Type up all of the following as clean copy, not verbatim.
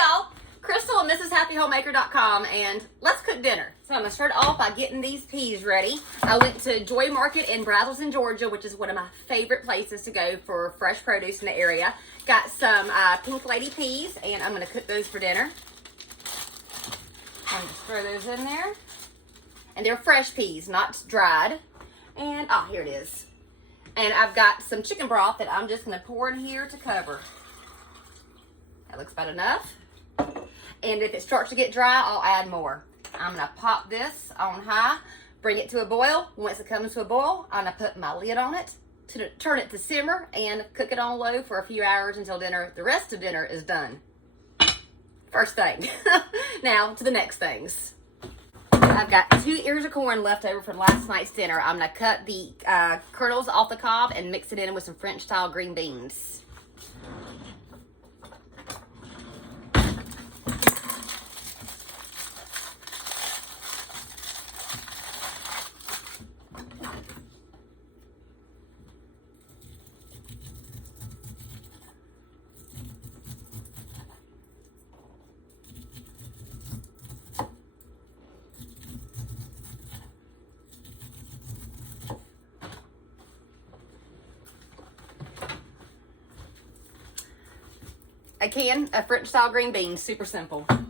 y'all, Crystal and MrsHappyHomemaker.com, and let's cook dinner. So I'm going to start off by getting these peas ready. I went to Joy Market in Brazelton, Georgia, which is one of my favorite places to go for fresh produce in the area. Got some pink lady peas, and I'm going to cook those for dinner. I'm just throw those in there. And they're fresh peas, not dried. And, here it is. And I've got some chicken broth that I'm just going to pour in here to cover. That looks about enough. And if it starts to get dry, I'll add more. I'm going to pop this on high, bring it to a boil. Once it comes to a boil, I'm going to put my lid on it, turn it to simmer, and cook it on low for a few hours until dinner. The rest of dinner is done. First thing. Now to the next things. I've got 2 ears of corn left over from last night's dinner. I'm going to cut the kernels off the cob and mix it in with some French style green beans. A can of French style green beans, super simple. I'm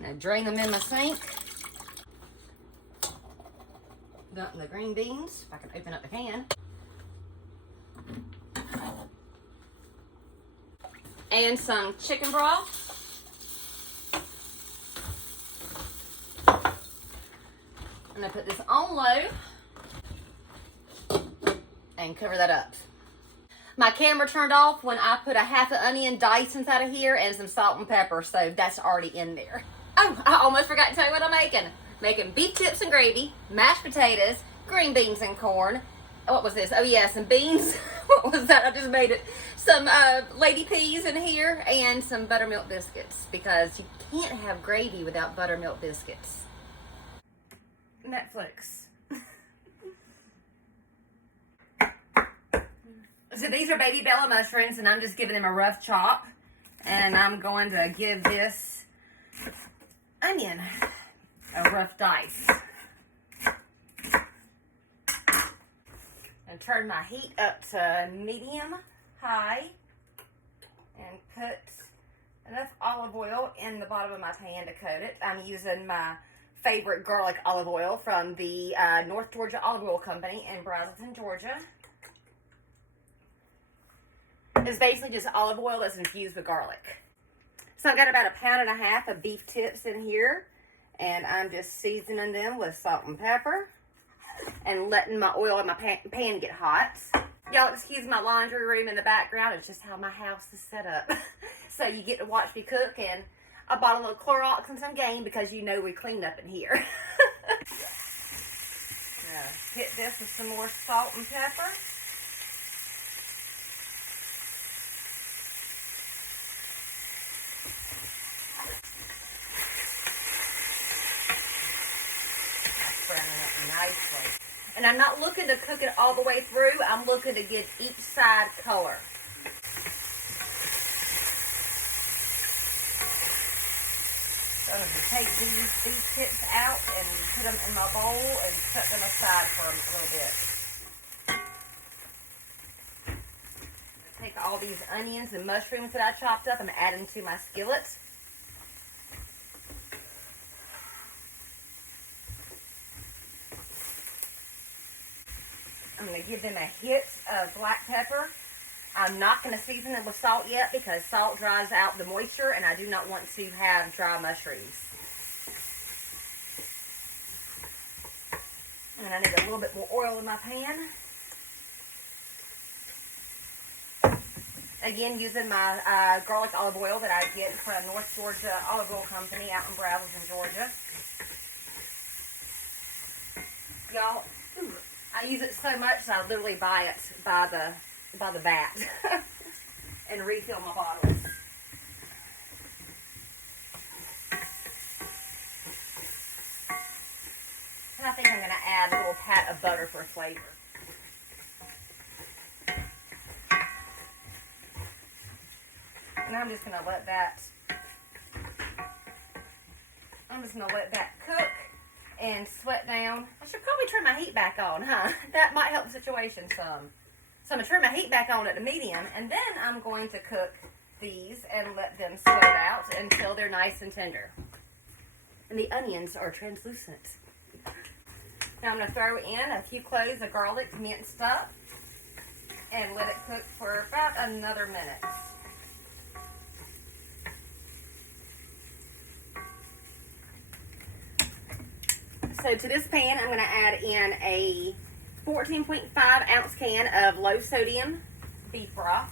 gonna drain them in my sink. Dump the green beans, if I can open up the can. And some chicken broth. I'm gonna put this on low and cover that up. My camera turned off when I put a half an onion diced inside of here and some salt and pepper, so that's already in there. Oh, I almost forgot to tell you what I'm making. Making beef tips and gravy, mashed potatoes, green beans and corn. What was this? Oh yeah, some beans. What was that? I just made it. Some lady peas in here and some buttermilk biscuits, because you can't have gravy without buttermilk biscuits. Netflix. So these are baby bella mushrooms, and I'm just giving them a rough chop. And I'm going to give this onion a rough dice. And turn my heat up to medium high. And put enough olive oil in the bottom of my pan to coat it. I'm using my favorite garlic olive oil from the North Georgia Olive Oil Company in Brazelton, Georgia. It's basically just olive oil that's infused with garlic. So I've got about 1.5 pounds of beef tips in here, and I'm just seasoning them with salt and pepper and letting my oil in my pan get hot. Y'all excuse my laundry room in the background. It's just how my house is set up. So you get to watch me cook, and I bought a little Clorox and some Gain because you know we cleaned up in here. Now, hit this with some more salt and pepper. Nicely. And I'm not looking to cook it all the way through. I'm looking to give each side color. So I'm going to take these beef tips out and put them in my bowl and set them aside for a little bit. Take all these onions and mushrooms that I chopped up and add them to my skillet. I'm going to give them a hit of black pepper. I'm not going to season them with salt yet because salt dries out the moisture, and I do not want to have dry mushrooms. And I need a little bit more oil in my pan. Again, using my garlic olive oil that I get from North Georgia Olive Oil Company out in Brazelton, Georgia. Y'all, I use it so much that I literally buy it by the vat and refill my bottles. And I think I'm going to add a little pat of butter for flavor. I'm just gonna let that cook and sweat down. I should probably turn my heat back on, huh? That might help the situation some. So I'm gonna turn my heat back on at the medium, and then I'm going to cook these and let them sweat out until they're nice and tender. And the onions are translucent. Now I'm gonna throw in a few cloves of garlic minced up and let it cook for about another minute. So to this pan, I'm going to add in a 14.5 ounce can of low sodium beef broth.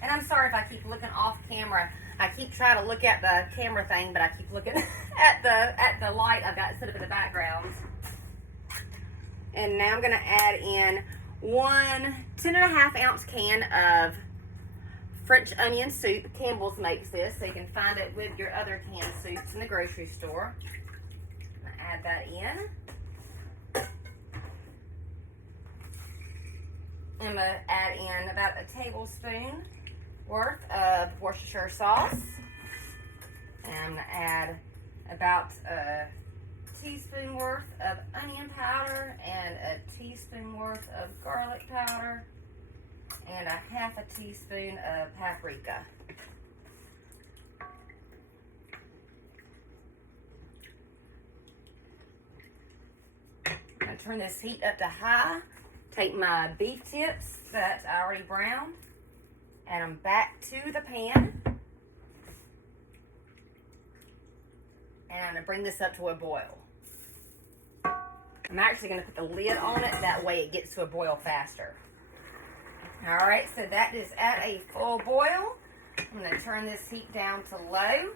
And I'm sorry if I keep looking off camera. I keep trying to look at the camera thing, but I keep looking at the light I've got set up in the background. And now I'm going to add in one 10.5 ounce can of French onion soup. Campbell's makes this, so you can find it with your other canned soups in the grocery store. Add that in. I'm going to add in about a tablespoon worth of Worcestershire sauce. And I'm going to add about a teaspoon worth of onion powder and a teaspoon worth of garlic powder and a half a teaspoon of paprika. I'm going to turn this heat up to high. Take my beef tips that I already browned, add them back to the pan, and I'm going to bring this up to a boil. I'm actually going to put the lid on it, that way it gets to a boil faster. Alright, so that is at a full boil. I'm going to turn this heat down to low,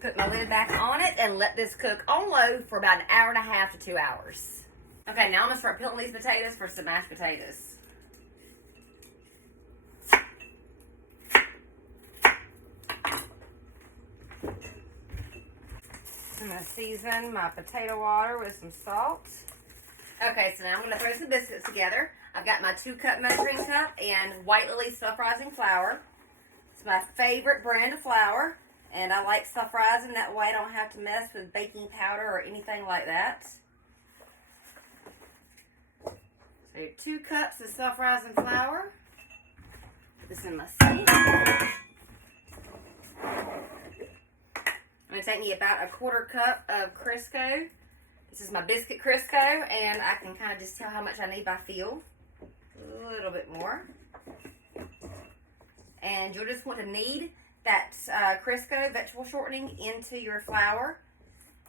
put my lid back on it, and let this cook on low for about an hour and a half to 2 hours. Okay, now I'm going to start peeling these potatoes for some mashed potatoes. I'm going to season my potato water with some salt. Okay, so now I'm going to throw some biscuits together. I've got my 2-cup measuring cup and White Lily self-rising flour. It's my favorite brand of flour, and I like self-rising. That way I don't have to mess with baking powder or anything like that. So 2 cups of self-rising flour. Put this in my sink. It's going to take me about a 1/4 cup of Crisco. This is my biscuit Crisco, and I can kind of just tell how much I need by feel. A little bit more. And you'll just want to knead that Crisco vegetable shortening into your flour.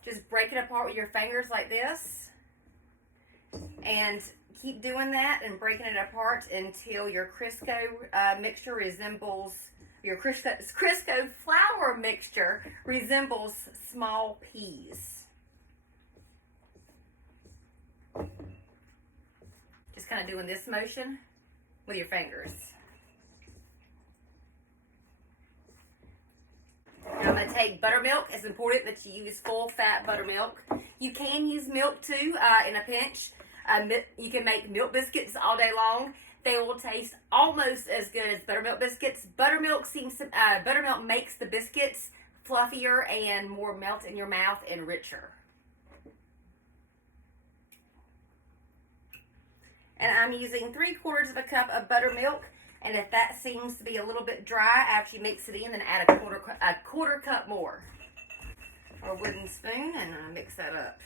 Just break it apart with your fingers like this. And keep doing that and breaking it apart until your Crisco mixture resembles, your Crisco flour mixture resembles small peas. Just kind of doing this motion with your fingers. Now I'm going to take buttermilk. It's important that you use full fat buttermilk. You can use milk too in a pinch. You can make milk biscuits all day long. They will taste almost as good as buttermilk biscuits. Buttermilk makes the biscuits fluffier and more melt in your mouth and richer. And I'm using 3/4 cup of buttermilk. And if that seems to be a little bit dry after you mix it in, then add a quarter cup more. Or a wooden spoon, and mix that up.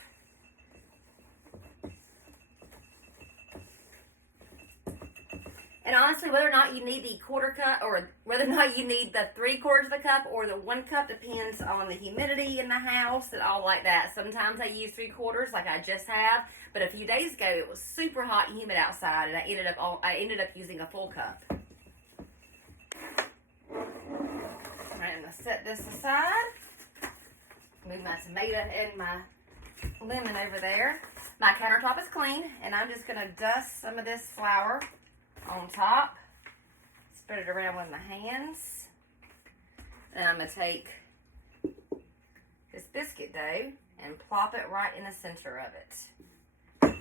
And honestly, whether or not you need the 1/4 cup, or whether or not you need the 3/4 cup or the 1 cup, depends on the humidity in the house and all like that. Sometimes I use 3/4, like I just have. But a few days ago, it was super hot and humid outside, and I ended up using a full cup. All right, I'm gonna set this aside. Move my tomato and my lemon over there. My countertop is clean, and I'm just gonna dust some of this flour on top. Spread it around with my hands. And I'm going to take this biscuit dough and plop it right in the center of it. And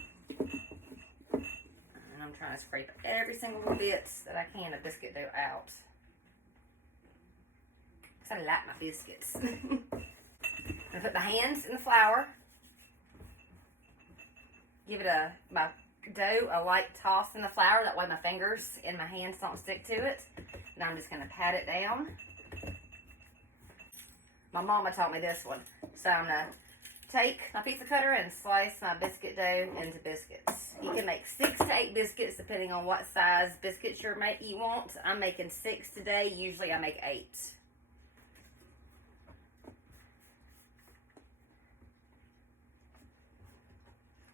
I'm trying to scrape every single little bit that I can of biscuit dough out. because I like my biscuits. I put my hands in the flour. Give it my dough a light toss in the flour. That way my fingers and my hands don't stick to it. And I'm just going to pat it down. My mama taught me this one. So I'm going to take my pizza cutter and slice my biscuit dough into biscuits. You can make 6 to 8 biscuits depending on what size biscuits you want. I'm making 6 today. Usually I make 8.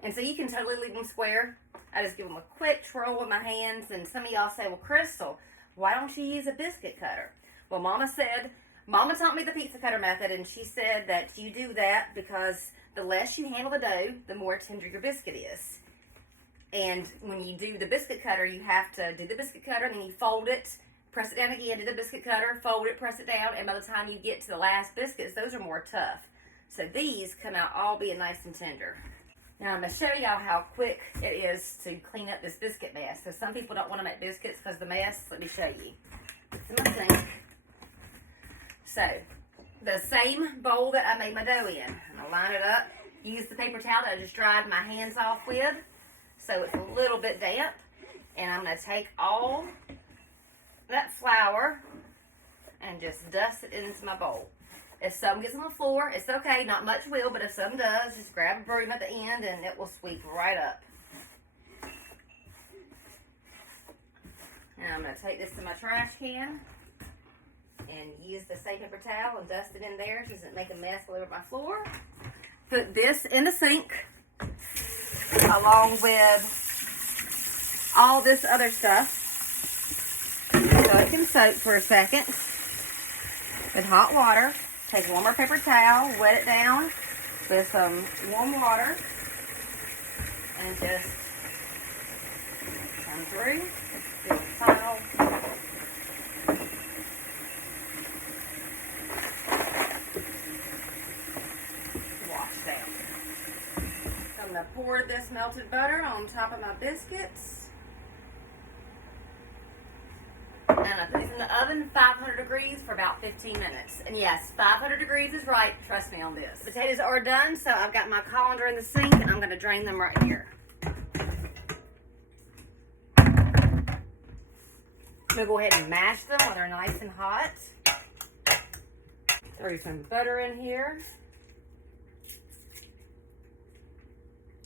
And so you can totally leave them square. I just give them a quick twirl with my hands. And some of y'all say, well, Crystal, why don't you use a biscuit cutter? Well, Mama taught me the pizza cutter method, and she said that you do that because the less you handle the dough, the more tender your biscuit is. And when you do the biscuit cutter, you have to do the biscuit cutter, and then you fold it, press it down again, do the biscuit cutter, fold it, press it down, and by the time you get to the last biscuits, those are more tough. So these come out all being nice and tender. Now I'm going to show y'all how quick it is to clean up this biscuit mess. So some people don't want to make biscuits because of the mess. Let me show you. It's in my sink. So, the same bowl that I made my dough in. I'm going to line it up. Use the paper towel that I just dried my hands off with. So it's a little bit damp. And I'm going to take all that flour and just dust it into my bowl. If some gets on the floor, it's okay. Not much will, but if some does, just grab a broom at the end and it will sweep right up. And I'm going to take this to my trash can and use the same paper towel and dust it in there so it doesn't make a mess all over my floor. Put this in the sink along with all this other stuff so it can soak for a second with hot water. Take one more paper towel, wet it down with some warm water, and just come through, do a final wash down. I'm going to pour this melted butter on top of my biscuits. And I put these in the oven, 500 degrees for about 15 minutes. And yes, 500 degrees is right. Trust me on this. The potatoes are done, so I've got my colander in the sink, and I'm going to drain them right here. I'm going to go ahead and mash them while they're nice and hot. Throw some butter in here.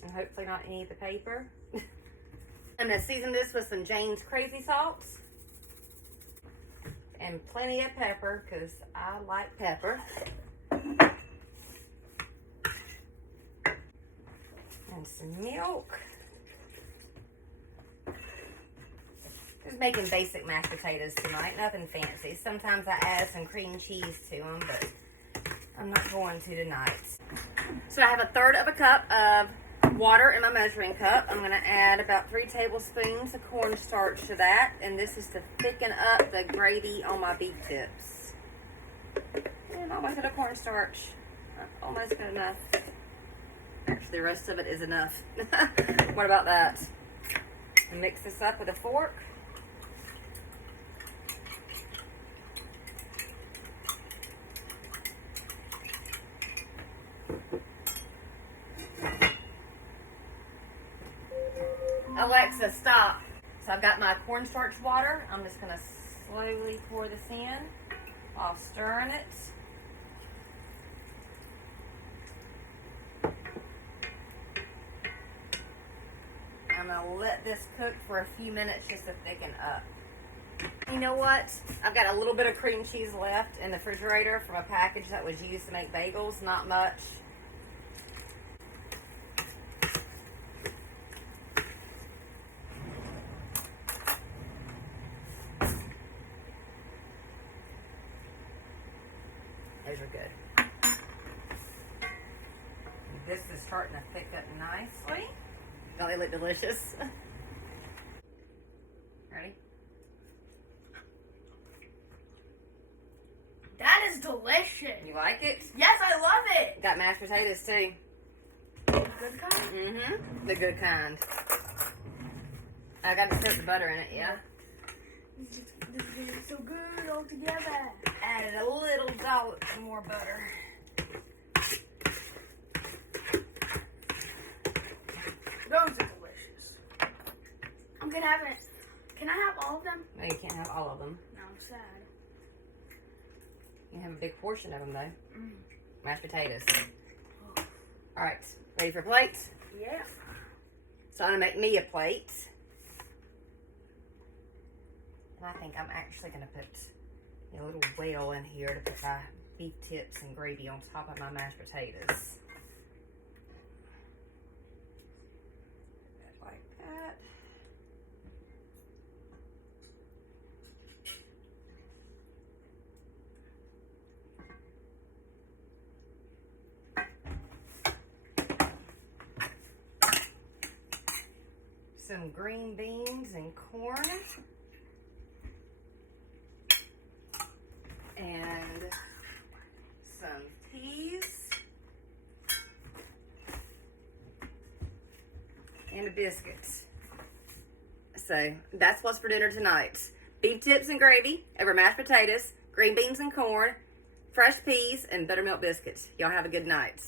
And hopefully not any of the paper. I'm going to season this with some Jane's Crazy Salts. And plenty of pepper, because I like pepper. And some milk. Just making basic mashed potatoes tonight, nothing fancy. Sometimes I add some cream cheese to them, but I'm not going to tonight. So I have 1/3 cup of water in my measuring cup. I'm going to add about 3 tablespoons of cornstarch to that, and this is to thicken up the gravy on my beef tips. And almost got a cornstarch. Almost good enough. Actually, the rest of it is enough. What about that? And mix this up with a fork. Alexa, stop. So I've got my cornstarch water. I'm just going to slowly pour this in while stirring it. I'm going to let this cook for a few minutes just to thicken up. You know what? I've got a little bit of cream cheese left in the refrigerator from a package that was used to make bagels. Not much. Those are good. This is starting to thick up nicely. Don't they look delicious? Ready? That is delicious. You like it? Yes, I love it. Got mashed potatoes too. Good kind? Mm-hmm. The good kind. I got to put the butter in it, yeah. This is gonna be so good all together. Added a little dollop more butter. Those are delicious. I'm gonna have it. Can I have all of them? No, you can't have all of them. No, I'm sad. You can have a big portion of them, though. Mm. Mashed potatoes. Oh. All right, ready for plates? Yeah. So I'm gonna make me a plate. And I think I'm actually gonna put a little well in here to put my beef tips and gravy on top of my mashed potatoes. Like that. Some green beans and corn. And some peas. And a biscuit. So that's what's for dinner tonight. Beef tips and gravy over mashed potatoes, green beans and corn, fresh peas, and buttermilk biscuits. Y'all have a good night.